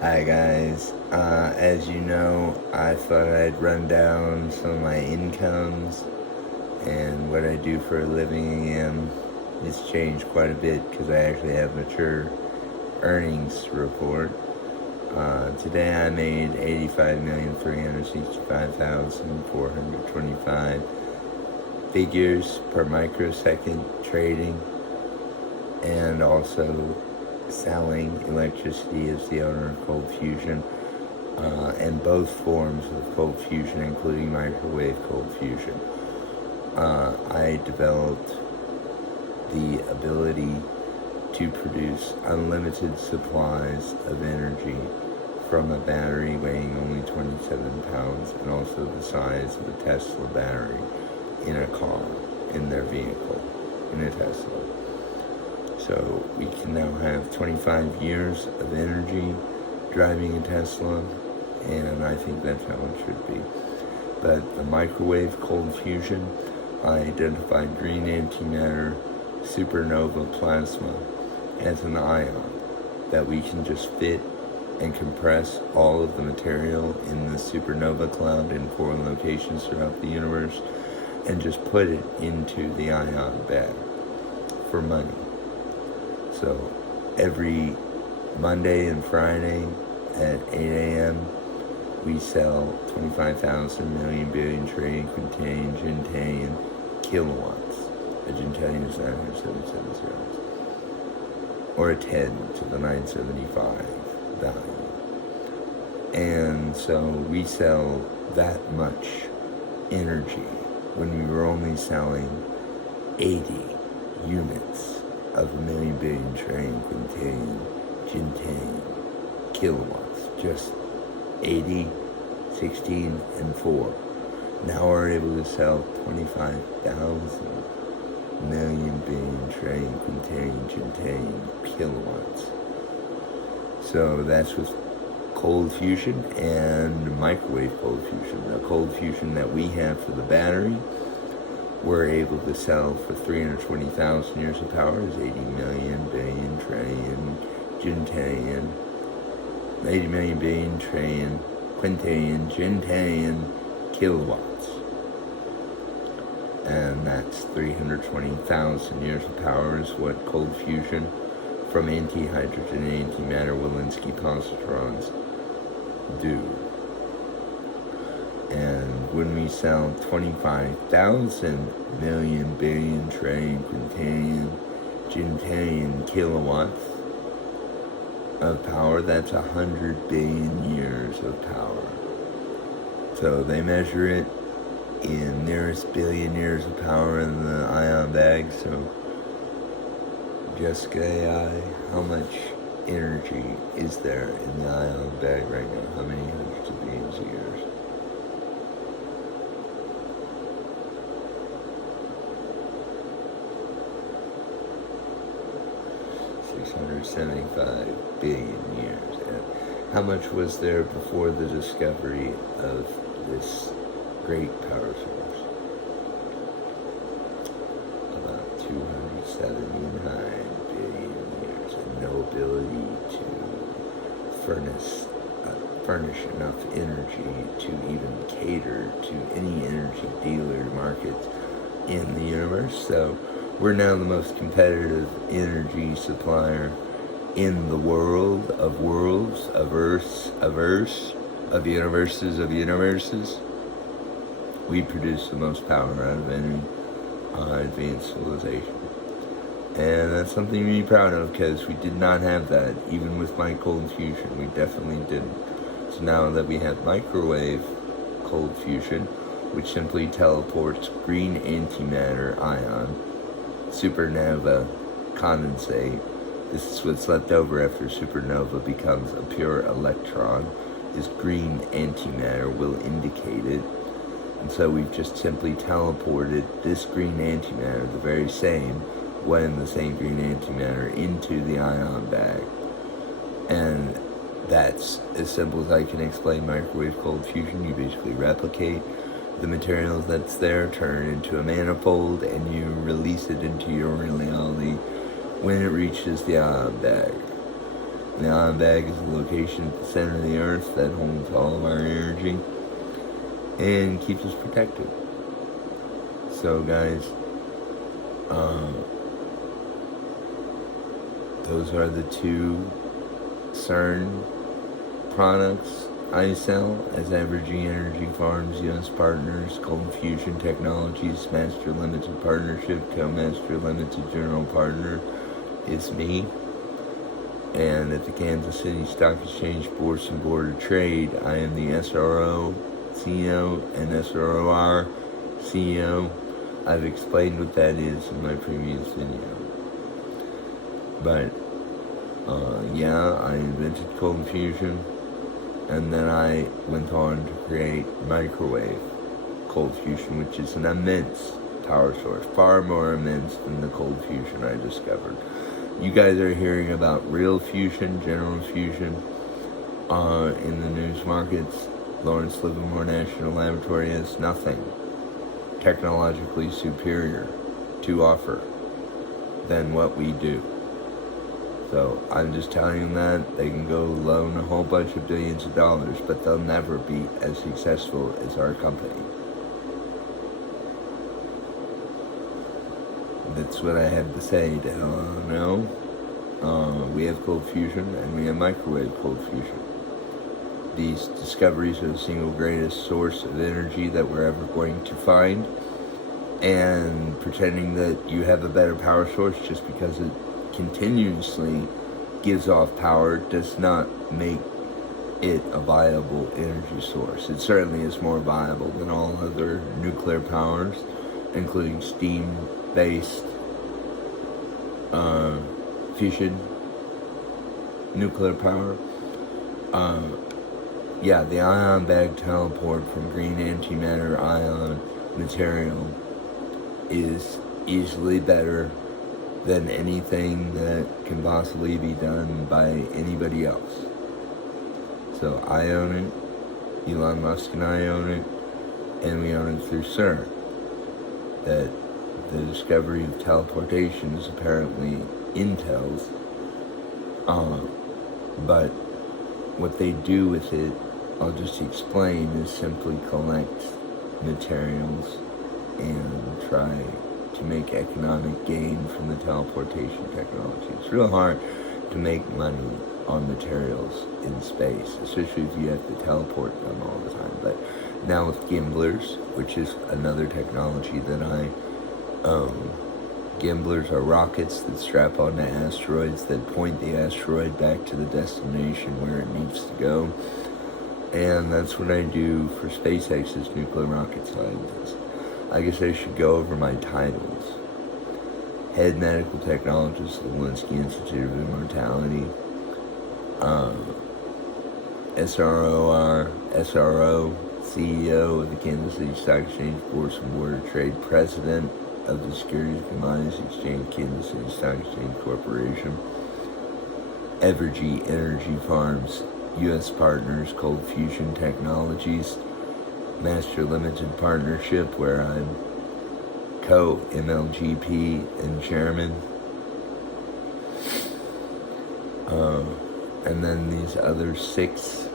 Hi guys, as you know, I thought I'd run down some of my incomes and what I do for a living again. It's changed quite a bit because I actually have mature earnings report. Today I made $85,365,425 figures per microsecond trading, and also selling electricity as the owner of Cold Fusion, and both forms of cold fusion, including microwave cold fusion. I developed the ability to produce unlimited supplies of energy from a battery weighing only 27 pounds and also the size of a Tesla battery in a car, in their vehicle, in a Tesla. So we can now have 25 years of energy driving a Tesla, and I think that's how it should be. But the microwave cold fusion, I identified green antimatter supernova plasma as an ion that we can just fit and compress all of the material in the supernova cloud in 4 locations throughout the universe and just put it into the ion bag for money. So every Monday and Friday at 8 a.m. we sell 25,000 million billion trillion quintillion gentillion kilowatts. A gentillion is 977 zeros, or a 10 to the 975 value. And so we sell that much energy when we were only selling 80 units of a million billion trillion quintillion gentillion kilowatts. Just 80, 16, and 4. Now we're able to sell 25,000 million billion trillion quintillion gentillion kilowatts. So that's with cold fusion and microwave cold fusion. The cold fusion that we have for the battery, we're able to sell for 320,000 years of power is 80 million billion trillion gentillion, 80 million billion trillion quintillion gentillion kilowatts. And that's 320,000 years of power is what cold fusion from anti-hydrogen and antimatter Wolinsky positrons do. And when we sell 25,000 million billion trillion quintillion gentillion kilowatts of power, that's 100 billion years of power. So they measure it in nearest billion years of power in the ion bag. So Jessica AI, how much energy is there in the ion bag right now? How many hundreds of billions of years? $675 billion years. And how much was there before the discovery of this great power source? About 279 billion years, and no ability to furnish enough energy to even cater to any energy dealer markets in the universe. So we're now the most competitive energy supplier in the world of worlds, of Earths, of universes. We produce the most power out of any advanced civilization. And that's something to be proud of, because we did not have that, even with my cold fusion. We definitely didn't. So now that we have microwave cold fusion, which simply teleports green antimatter ion, supernova condensate, this is what's left over after supernova becomes a pure electron, this green antimatter will indicate it. And so we've just simply teleported this green antimatter, the very same, when the same green antimatter, into the ion bag. And that's as simple as I can explain microwave cold fusion. You basically replicate the material that's there, turn it into a manifold, and you release it into your reality when it reaches the ion bag. The ion bag is the location at the center of the earth that holds all of our energy and keeps us protected. So guys, those are the two CERN products I sell as Evergy Energy Farms, U.S. Partners, Cold Fusion Technologies, Master Limited Partnership, Co-Master Limited General Partner is me. And at the Kansas City Stock Exchange Board of Trade, I am the SRO CEO and SROR CEO. I've explained what that is in my previous video. But, yeah, I invented cold fusion, and then I went on to create microwave cold fusion, which is an immense power source, far more immense than the cold fusion I discovered. You guys are hearing about real fusion, general fusion, in the news markets. Lawrence Livermore National Laboratory has nothing technologically superior to offer than what we do. So I'm just telling them that they can go loan a whole bunch of billions of dollars, but they'll never be as successful as our company. That's what I have to say to know. We have cold fusion and we have microwave cold fusion. These discoveries are the single greatest source of energy that we're ever going to find. And pretending that you have a better power source just because it continuously gives off power does not make it a viable energy source. It certainly is more viable than all other nuclear powers, including steam-based fusion nuclear power. Yeah, the ion bag teleport from green antimatter ion material is easily better than anything that can possibly be done by anybody else. So I own it, Elon Musk and I own it, and we own it through CERN. That the discovery of teleportation is apparently Intel's, but what they do with it, I'll just explain, is simply collect materials and try to make economic gain from the teleportation technology. It's real hard to make money on materials in space, especially if you have to teleport them all the time. But now with gimbalers, which is another technology that I gimbalers are rockets that strap onto asteroids that point the asteroid back to the destination where it needs to go. And that's what I do for SpaceX's nuclear rocket scientist. I guess I should go over my titles. Head Medical Technologist at the Wolinsky Institute of Immortality. SROR, SRO, CEO of the Kansas City Stock Exchange Board of Trade, President of the Securities and Commodities Exchange, Kansas City Stock Exchange Corporation. Evergy Energy Farms, U.S. Partners, Cold Fusion Technologies, Master Limited Partnership, where I'm Co-MLGP and Chairman. And then these other 6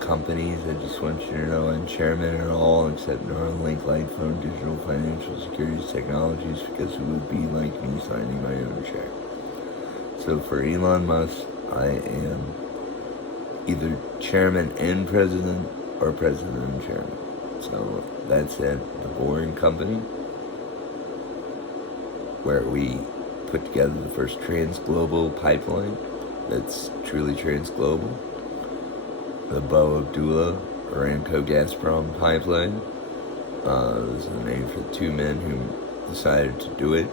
companies, I just want you to know I'm Chairman in all except Neuralink, Light Phone, Digital Financial Securities Technologies, because it would be like me signing my own check. So for Elon Musk, I am either Chairman and President, or President and Chairman. So that's at the Boring Company, where we put together the first trans-global pipeline that's truly trans-global. The Bo Abdullah Aramco Gazprom pipeline. This is the name for the 2 men who decided to do it,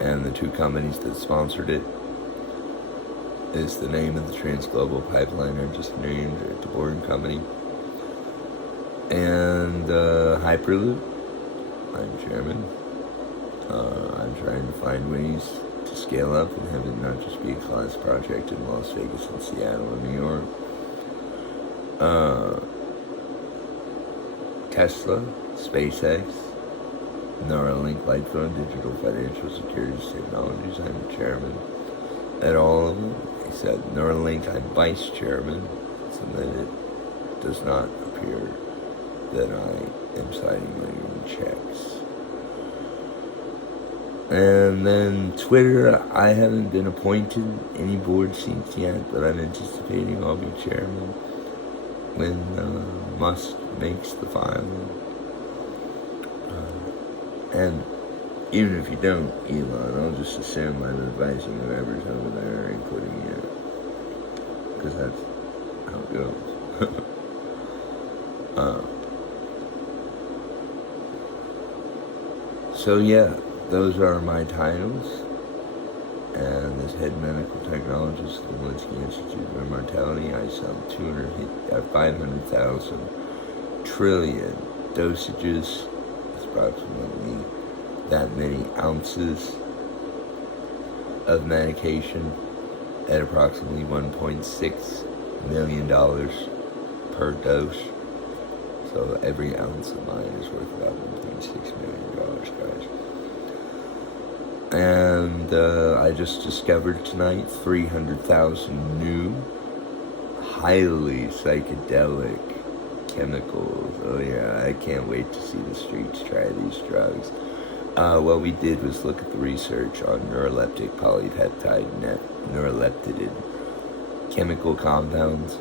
and the 2 companies that sponsored it is the name of the trans-global pipeline I just named at the Boring Company. And Hyperloop, I'm Chairman. I'm trying to find ways to scale up and have it not just be a class project in Las Vegas and Seattle and New York. Tesla, SpaceX, Neuralink, Lightphone, Digital Financial Securities Technologies. I'm Chairman at all of them, He said, Neuralink, I'm vice chairman, so that it does not appear that I am signing my own checks. And then Twitter, I haven't been appointed any board seats yet, but I'm anticipating I'll be chairman when Musk makes the filing. And even if you don't, Elon, I'll just assume I'm advising whoever's over there, including you, because that's how it goes. So yeah, those are my titles. And as head medical technologist at the Wolinsky Institute of Immortality, I sell 500,000 trillion dosages. That's approximately that many ounces of medication at approximately $1.6 million per dose. So every ounce of mine is worth about $1.6 million, guys. And I just discovered tonight 300,000 new, highly psychedelic chemicals. Oh yeah, I can't wait to see the streets try these drugs. What we did was look at the research on neuroleptic polypeptide neuroleptided chemical compounds,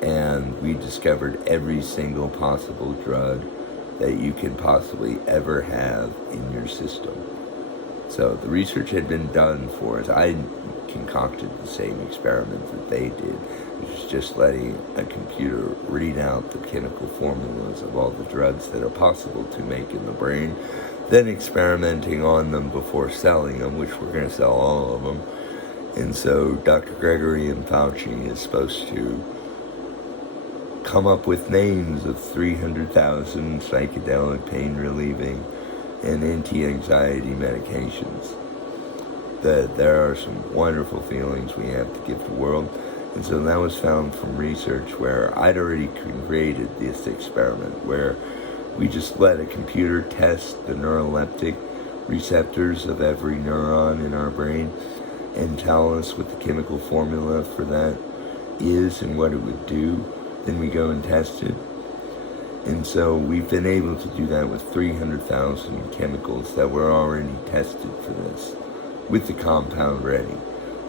and we discovered every single possible drug that you can possibly ever have in your system. So the research had been done for us. I concocted the same experiment that they did, which is just letting a computer read out the chemical formulas of all the drugs that are possible to make in the brain, then experimenting on them before selling them, which we're going to sell all of them. And so Dr. Gregory and Fauci is supposed to come up with names of 300,000 psychedelic pain-relieving and anti-anxiety medications. That there are some wonderful feelings we have to give the world. And so that was found from research where I'd already created this experiment where we just let a computer test the neuroleptic receptors of every neuron in our brain and tell us what the chemical formula for that is and what it would do. Then we go and test it. And so we've been able to do that with 300,000 chemicals that were already tested for this, with the compound ready.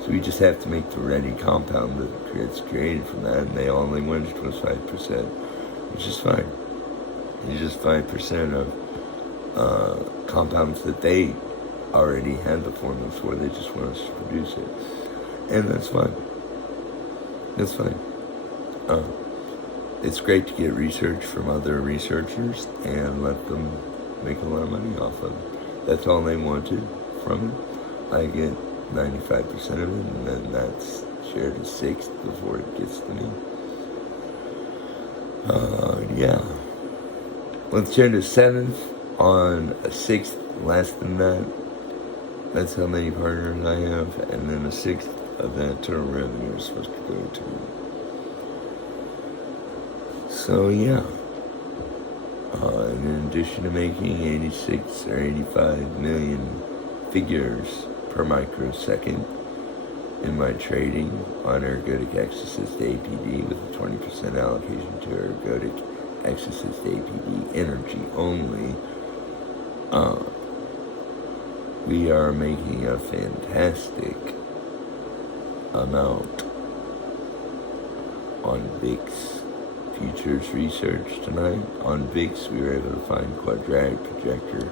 So we just have to make the ready compound that gets created from that, and they only wanted to us 5%, which is fine. It's just 5% of compounds that they already had the formulas for. They just want us to produce it. And that's fine. That's fine. It's great to get research from other researchers and let them make a lot of money off of it. That's all they wanted from it. I get 95% of it, and then that's shared a sixth before it gets to me. Yeah. Let's share a seventh on a sixth less than that. That's how many partners I have, and then a sixth of that total revenue is supposed to go to me. So yeah, in addition to making 86 or 85 million figures per microsecond in my trading on ergodic exorcist APD with a 20% allocation to ergodic exorcist APD energy only, we are making a fantastic amount on VIX futures research tonight. On VIX, we were able to find quadratic projector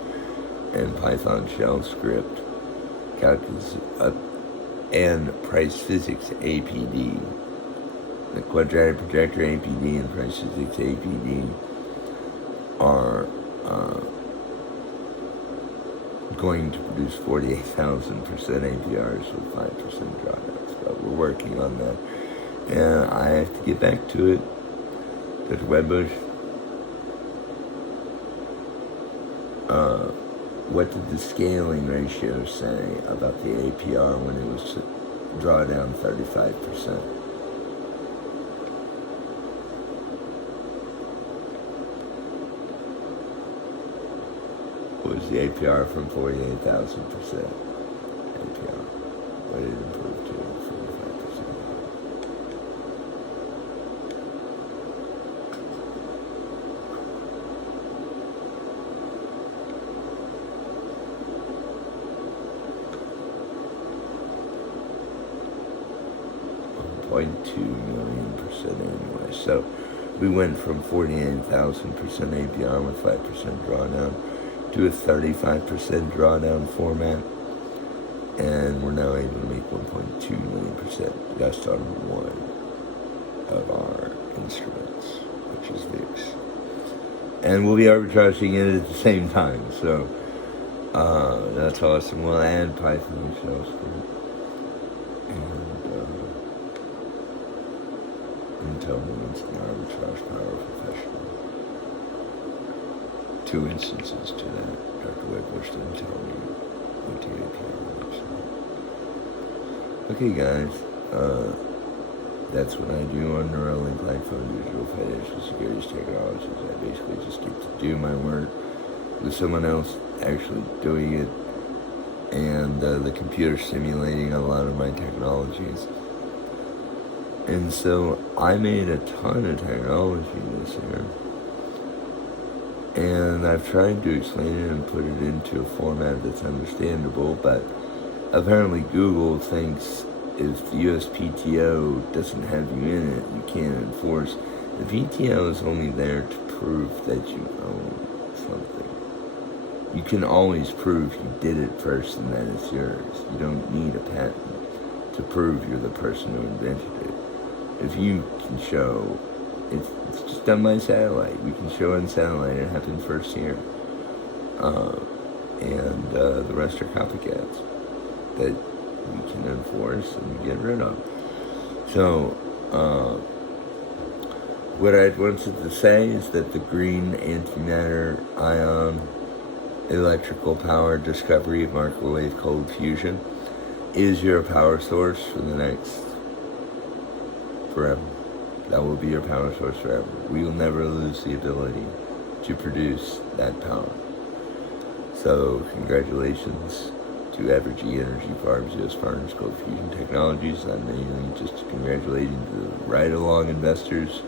and Python shell script calculus and price physics APD. The quadratic projector APD and price physics APD are going to produce 48,000% APRs with 5% drawdowns, but we're working on that. And I have to get back to it. Dr. Webbush, what did the scaling ratio say about the APR when it was to draw down 35%? What was the APR from 48,000% APR? What did it improve to? 0.2 million% anyway. So we went from 49,000% APR with 5% drawdown to a 35% drawdown format, and we're now able to make 1.2 million% just on one of our instruments, which is VIX. And we'll be arbitraging it at the same time, so that's awesome. We'll add Python shells for it. And Intel Wolinsky Arbitrage Power Professional. 2 instances to that. Dr. Webbush didn't tell me what the API was. Okay, guys. That's what I do on Neuralink Life Phone Digital Financial Securities Technologies. I basically just get to do my work with someone else actually doing it, and the computer simulating a lot of my technologies. And so I made a ton of technology this year, and I've tried to explain it and put it into a format that's understandable, but apparently Google thinks if the USPTO doesn't have you in it, you can't enforce. The PTO is only there to prove that you own something. You can always prove you did it first and that it's yours. You don't need a patent to prove you're the person who invented it. If you can show, it's just done by satellite. We can show on satellite it happened first here. And the rest are copycats that we can enforce and get rid of. So, what I wanted to say is that the green antimatter ion electrical power discovery of microwave cold fusion is your power source for the next forever. That will be your power source forever. We will never lose the ability to produce that power. So, congratulations to Evergy Energy Farms, U.S. Partners, Cold Fusion Technologies. I'm mainly just congratulating the ride-along investors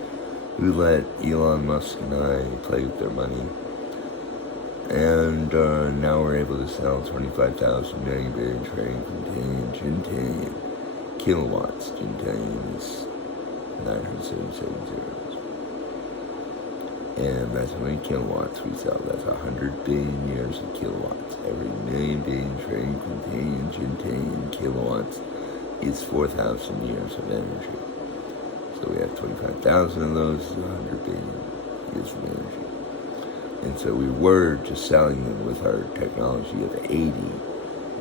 who let Elon Musk and I play with their money. And now we're able to sell 25,000 million bearing trading gentian kilowatts. Gentian is 977 zeros. And that's how many kilowatts we sell. That's 100 billion years of kilowatts. Every million being trading contains gentian kilowatts is 4,000 years of energy. So we have 25,000 of those, 100 billion years of energy. And so we were just selling them with our technology of 80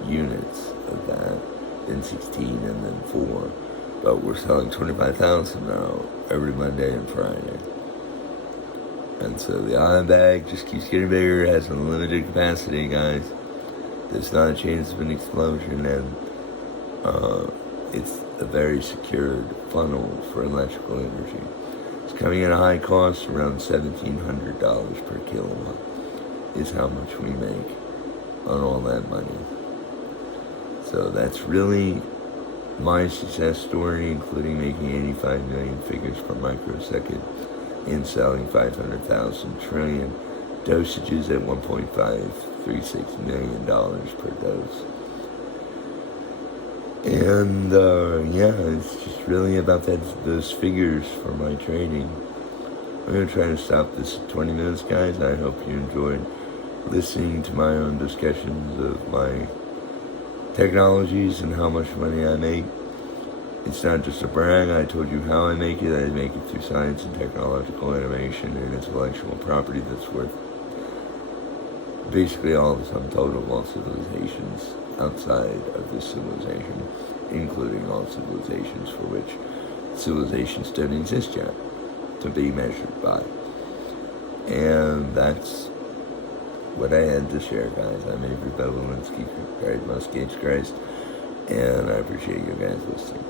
units of that, then 16 and then 4. But we're selling 25,000 now every Monday and Friday. And so the ion bag just keeps getting bigger, it has unlimited capacity, guys. There's not a chance of an explosion, and it's a very secured funnel for electrical energy. It's coming at a high cost, around $1,700 per kilowatt is how much we make on all that money. So that's really my success story, including making 85 million figures per microsecond and selling 500,000 trillion dosages at $1.536 million per dose. And yeah, it's just really about those figures for my trading. I'm going to try to stop this at 20 minutes, guys. I hope you enjoyed listening to my own discussions of my technologies and how much money I make. It's not just a brag. I told you how I make it. I make it through science and technological innovation and intellectual property that's worth basically all the sum total of all civilizations outside of this civilization, including all civilizations for which civilizations don't exist yet to be measured by. And that's what I had to share, guys. I'm Avery Wolinsky, Christ, and I appreciate you guys listening.